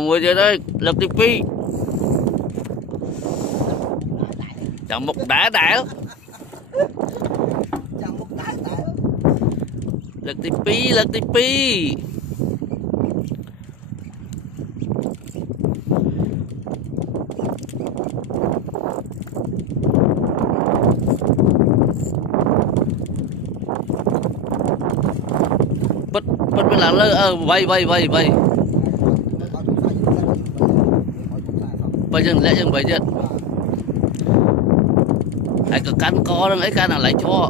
mua chưa đấy lực tí pi chẳng một đá đảo lực tí pi bật mới là lơ vay bây giờ lẽ chừng bây giờ ai cứ cắn co đó ấy cái nào lại cho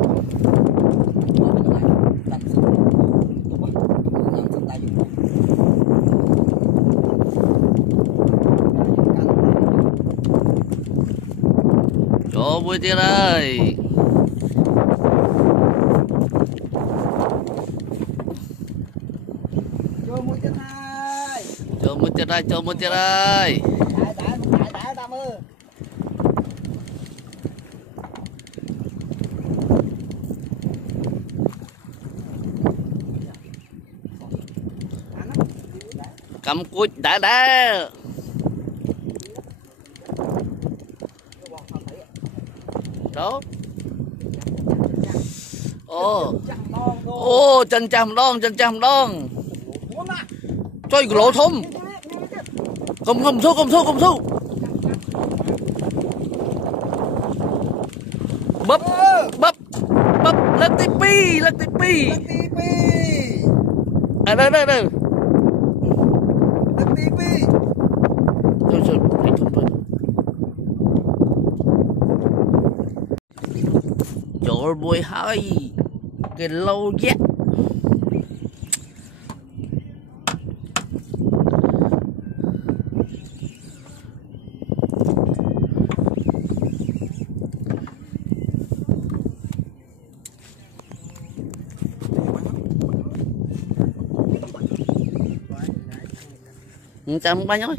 vui tiền ơi cho một tiền ơi cầm cúi đã đó ô chân chăm đong chơi lỗ thum không thu bắp lật tí pi à đây lật tí pi rồi anh thùng rồi chỗ bùi hơi cái lâu giác chăm bánh ơi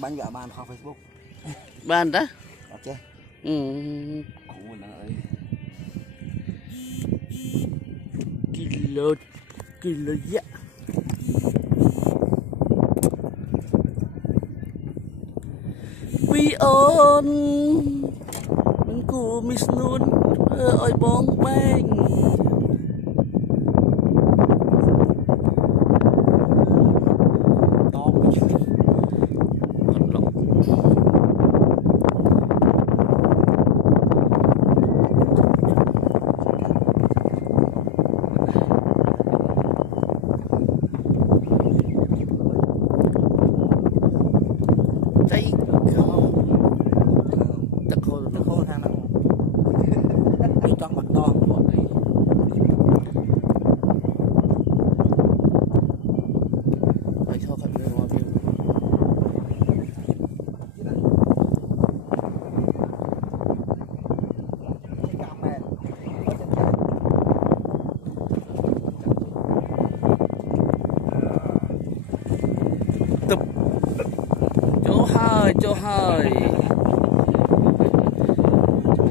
bánh gạo ban không Facebook ban đó ok kilo dạ vi ơn mình cu miss nun ơi bóng bánh cho hơi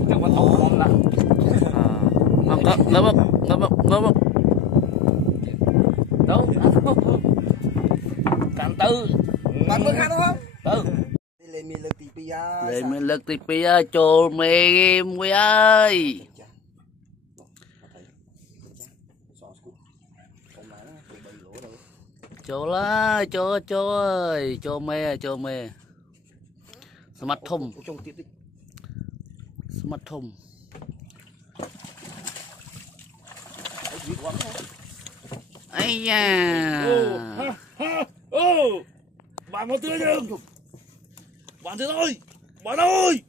trong con tôm là không có nó bốc đâu cản tư bạn mới khăn đúng không tư lên miền lực tí pi cho mẹ mày ơi cho lá cho ơi cho mẹ smart thùng ấy da bạn mau tươi chứ bạn tươi thôi bạn ơi